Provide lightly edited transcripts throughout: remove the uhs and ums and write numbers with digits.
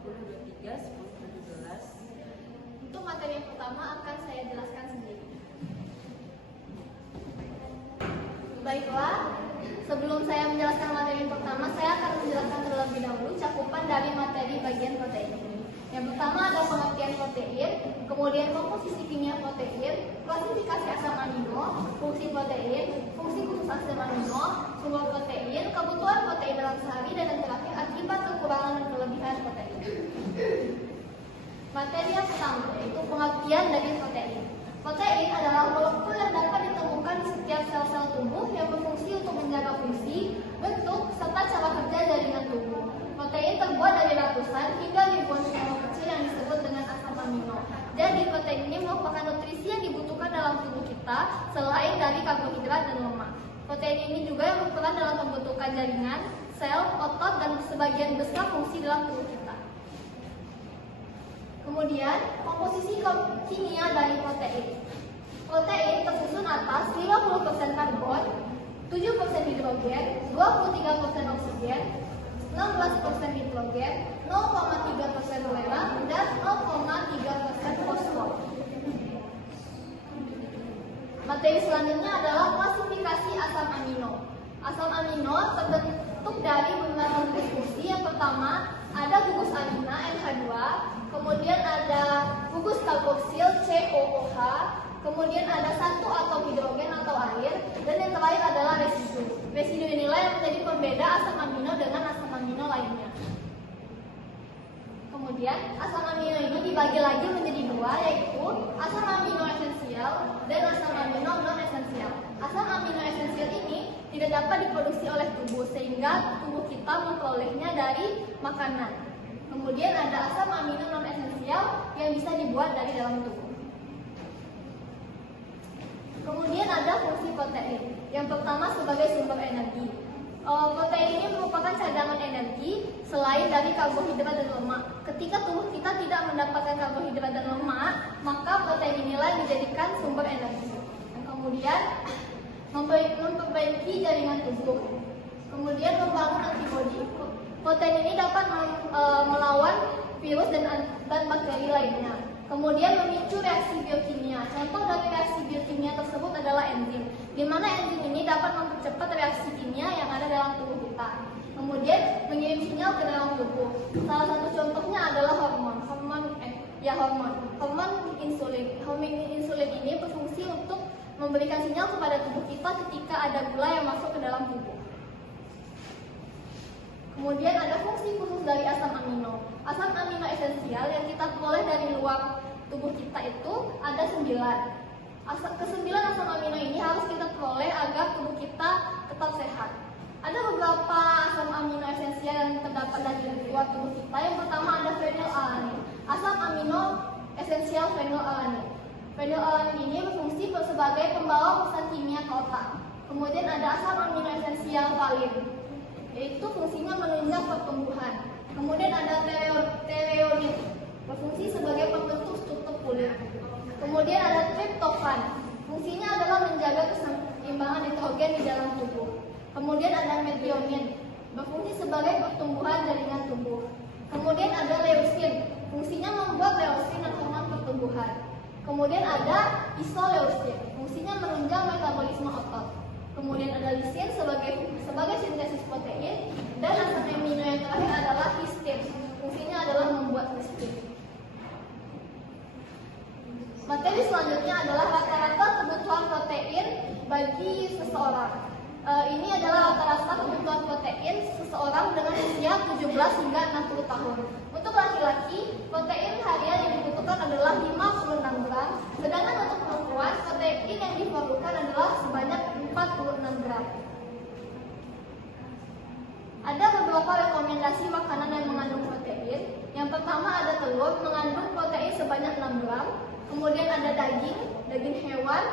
2023, 10-17. Untuk materi yang pertama akan saya jelaskan sendiri. Baiklah, sebelum saya menjelaskan materi yang pertama, saya akan menjelaskan terlebih dahulu cakupan dari materi bagian protein ini. Yang pertama ada pengertian protein, kemudian komposisi kimia protein, klasifikasi asam amino, fungsi protein, fungsi khusus asam amino, sumber protein, kebutuhan protein dalam sehari, dan yang terakhir akibat kekurangan dan kelebihan protein. Materi yang pertama yaitu pengertian dari protein. Protein adalah molekul yang dapat ditemukan di setiap sel-sel tubuh yang berfungsi untuk menjaga fungsi, bentuk, serta cara kerja jaringan tubuh. Protein terbuat dari ratusan hingga ribuan senyawa kecil yang disebut dengan asam amino. Jadi protein ini merupakan nutrisi yang dibutuhkan dalam tubuh kita selain dari karbohidrat dan lemak. Protein ini juga yang berperan dalam pembentukan jaringan, sel, otot, dan sebagian besar fungsi dalam tubuh kita. Kemudian, komposisi kimia dari protein. Protein tersusun atas 50% karbon, 7% hidrogen, 23% oksigen, 16% nitrogen, 0,3% urea, dan 0,3% fosfor. Materi selanjutnya adalah klasifikasi asam amino. Asam amino terbentuk dari beberapa fungsi. Yang pertama, ada gugus amina NH2, kemudian ada gugus karboksil COOH, kemudian ada satu atom hidrogen atau air, dan yang terakhir adalah residu. Residu inilah yang menjadi pembeda asam amino dengan asam amino lainnya. Kemudian asam amino ini dibagi lagi menjadi dua, yaitu asam amino esensial dan asam amino non esensial. Asam amino esensial ini tidak dapat diproduksi oleh tubuh sehingga tubuh kita memperolehnya dari makanan. Kemudian ada asam amino non esensial yang bisa dibuat dari dalam tubuh. Kemudian ada fungsi protein. Yang pertama sebagai sumber energi. Protein ini merupakan cadangan energi selain dari karbohidrat dan lemak. Ketika tubuh kita tidak mendapatkan karbohidrat dan lemak, maka protein inilah yang dijadikan sumber energi. Dan kemudian memperbaiki jaringan tubuh. Kemudian membangun antibodi. Protein ini dapat melawan virus dan bakteri lainnya. Kemudian memicu reaksi biokimia. Contoh dari reaksi biokimia tersebut adalah enzim, di mana enzim ini dapat mempercepat reaksi kimia yang ada dalam tubuh kita. Kemudian mengirim sinyal ke dalam tubuh. Salah satu contohnya adalah hormon insulin. Hormon insulin ini berfungsi untuk memberikan sinyal kepada tubuh kita ketika ada gula yang masuk ke dalam tubuh. Kemudian ada fungsi khusus dari asam amino. Asam amino esensial yang kita peroleh dari luar tubuh kita itu ada 9. Kesembilan asam amino ini harus kita peroleh agar tubuh kita tetap sehat. Ada beberapa asam amino esensial yang terdapat dari luar tubuh kita. Yang pertama ada fenilalanin. Asam amino esensial fenilalanin. Fenilalanin ini berfungsi sebagai pembawa pesan kimia ke otak. Kemudian ada asam amino esensial valin, yaitu fungsinya menunjang pertumbuhan. Kemudian ada treonit, berfungsi sebagai pembentuk struktur kulit. Kemudian ada triptofan, fungsinya adalah menjaga keseimbangan nitrogen di dalam tubuh. Kemudian ada metionin, berfungsi sebagai pertumbuhan jaringan tubuh. Kemudian ada leusin, fungsinya membuat leusin dan hormon pertumbuhan. Kemudian ada isoleusin, fungsinya menunjang metabolisme otot. Kemudian ada lisin sebagai sintesis protein, dan asam amino yang terakhir adalah histin, fungsinya adalah membuat histin. Materi selanjutnya adalah rata-rata kebutuhan protein bagi seseorang. Ini adalah rata-rata kebutuhan protein seseorang dengan usia 17 hingga 60 tahun. Untuk laki-laki, protein harian yang dibutuhkan adalah 56 gram, sedangkan untuk perempuan, protein yang diperlukan adalah sebanyak 46 gram. Ada beberapa rekomendasi makanan yang mengandung protein. Yang pertama ada telur, mengandung protein sebanyak 6 gram. Kemudian ada daging hewan,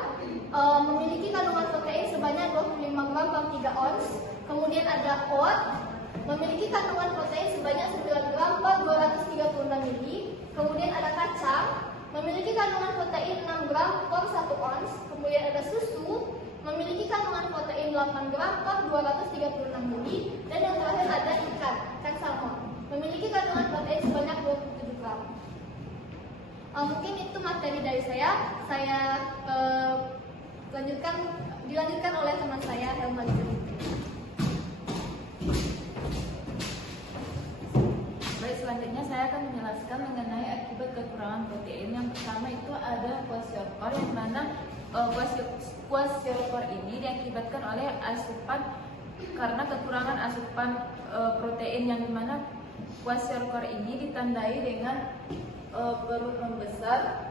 memiliki kandungan protein sebanyak 25 gram per 3 ons. Kemudian ada oat, memiliki kandungan protein sebanyak 9 gram per 236 ml. Kemudian ada kacang, memiliki kandungan protein 6 gram per 1 ons. Kemudian ada susu, memiliki kandungan protein 8 gram per 236 ml. Dan yang terakhir ada ikan salmon, memiliki kandungan protein sebanyak 27 gram. Mungkin itu materi dari saya. Dilanjutkan oleh teman saya Helma Lizzie. Baik, selanjutnya saya akan menjelaskan mengenai akibat kekurangan protein. Yang pertama itu ada kwashiorkor, yang mana kwashiorkor ini diakibatkan oleh asupan karena kekurangan asupan protein, yang dimana kwashiorkor ini ditandai dengan perut membesar.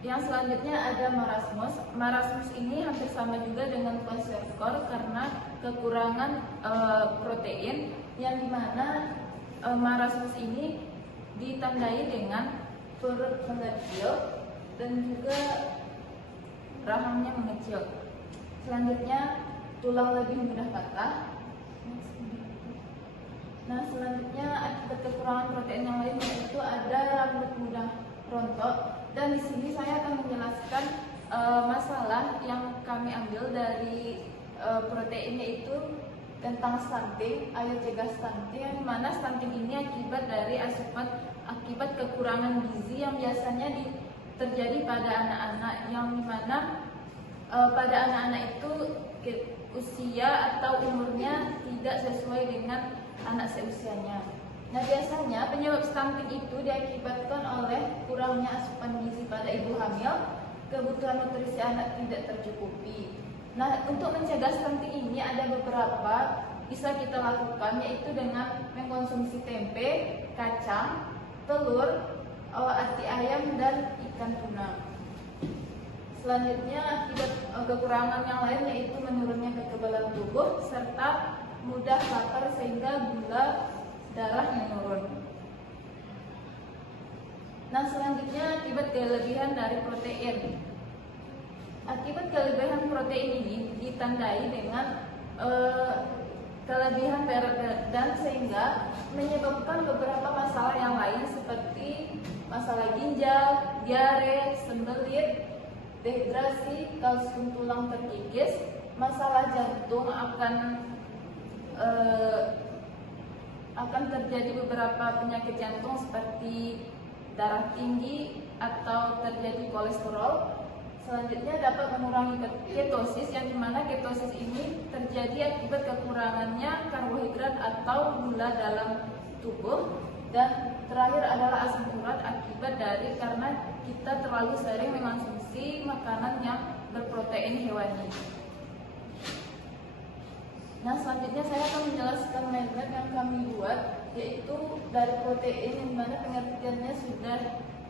Yang selanjutnya ada marasmus. Marasmus ini hampir sama juga dengan kwashiorkor karena kekurangan protein, yang dimana marasmus ini ditandai dengan perut mengecil dan juga rahangnya mengecil. Selanjutnya tulang lebih mudah patah. Nah, selanjutnya akibat kekurangan protein yang lain yaitu ada rambut mudah rontok. Dan di sini saya akan menjelaskan masalah yang kami ambil dari proteinnya itu tentang stunting, ayo cegah stunting, yang dimana stunting ini akibat dari akibat kekurangan gizi yang biasanya terjadi pada anak-anak, yang dimana pada anak-anak itu usia atau umurnya tidak sesuai dengan anak seusianya. Nah, biasanya penyebab stunting itu diakibatkan oleh kurangnya asupan gizi pada ibu hamil, kebutuhan nutrisi anak tidak tercukupi. Nah, untuk mencegah stunting ini ada beberapa bisa kita lakukan, yaitu dengan mengkonsumsi tempe, kacang, telur, ati ayam, dan ikan tuna. Selanjutnya akibat kekurangan yang lain yaitu menurunnya kekebalan tubuh serta mudah lapar sehingga gula darah menurun. Nah, selanjutnya akibat kelebihan dari protein. Akibat kelebihan protein ini ditandai dengan kelebihan berat badan sehingga menyebabkan beberapa masalah yang lain seperti masalah ginjal, diare, sembelit, dehidrasi, kalsium tulang terkikis, masalah jantung akan terjadi beberapa penyakit jantung seperti darah tinggi atau terjadi kolesterol. Selanjutnya dapat mengurangi ketosis, yang dimana ketosis ini terjadi akibat kekurangannya karbohidrat atau gula dalam tubuh. Dan terakhir adalah asam urat akibat dari karena kita terlalu sering mengonsumsi makanan yang berprotein hewani. Nah, selanjutnya saya akan menjelaskan mindmap yang kami buat, yaitu dari protein, yang mana pengertiannya sudah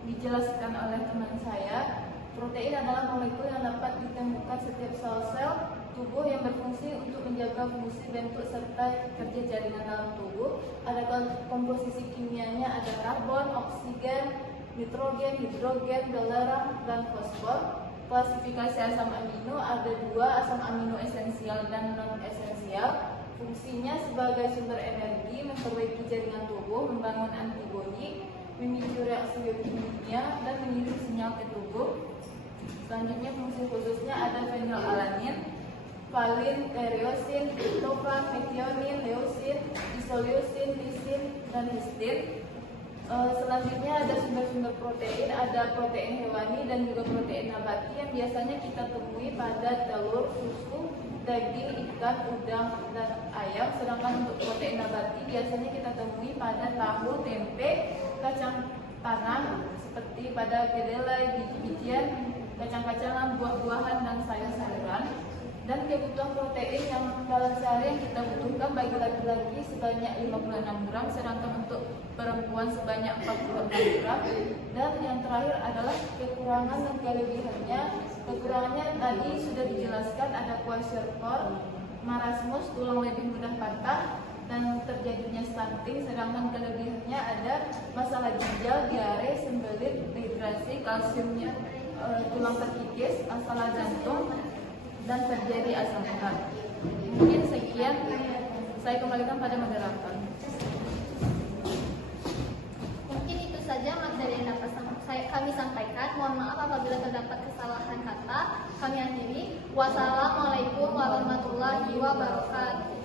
dijelaskan oleh teman saya. Protein adalah molekul yang dapat ditemukan setiap sel-sel tubuh yang berfungsi untuk menjaga fungsi bentuk serta kerja jaringan dalam tubuh. Ada komposisi kimianya, ada karbon, oksigen, nitrogen, hidrogen, garam, dan fosfor. Klasifikasi asam amino ada 2, asam amino esensial dan non esensial. Fungsinya sebagai sumber energi, memperbaiki jaringan tubuh, membangun antibodi, memicu reaksi biokimia, dan mengirim sinyal ke tubuh. Selanjutnya fungsi khususnya ada fenilalanin, valin, teriosin, tryptofan, metionin, leusin, isoleusin, lisin, dan histin. Selanjutnya ada sumber-sumber protein, ada protein hewani dan juga protein nabati yang biasanya kita temui pada telur, susu, daging, ikan, udang, dan ayam. Sedangkan untuk protein nabati biasanya kita temui pada tahu, tempe, kacang tanah seperti pada kedelai, biji-bijian, kacang-kacangan, buah-buahan, dan sayur-sayuran. Dan kebutuhan protein yang dalam sehari yang kita butuhkan bagi laki-laki sebanyak 56 gram, sedangkan untuk perempuan sebanyak 46 gram. Dan yang terakhir adalah kekurangan dan kelebihannya. Kekurangannya tadi sudah dijelaskan, ada kwashiorkor, marasmus, tulang lebih mudah patah, dan terjadinya stunting. Sedangkan kelebihannya ada masalah ginjal, diare, sembelit, dehidrasi, kalsiumnya tulang terkikis, masalah jantung, dan terjadi asam urat. Mungkin sekian, saya kembalikan pada moderator. Mungkin itu saja materi yang dapat kami sampaikan. Mohon maaf apabila terdapat kesalahan kata. Kami akhiri. Wassalamualaikum warahmatullahi wabarakatuh.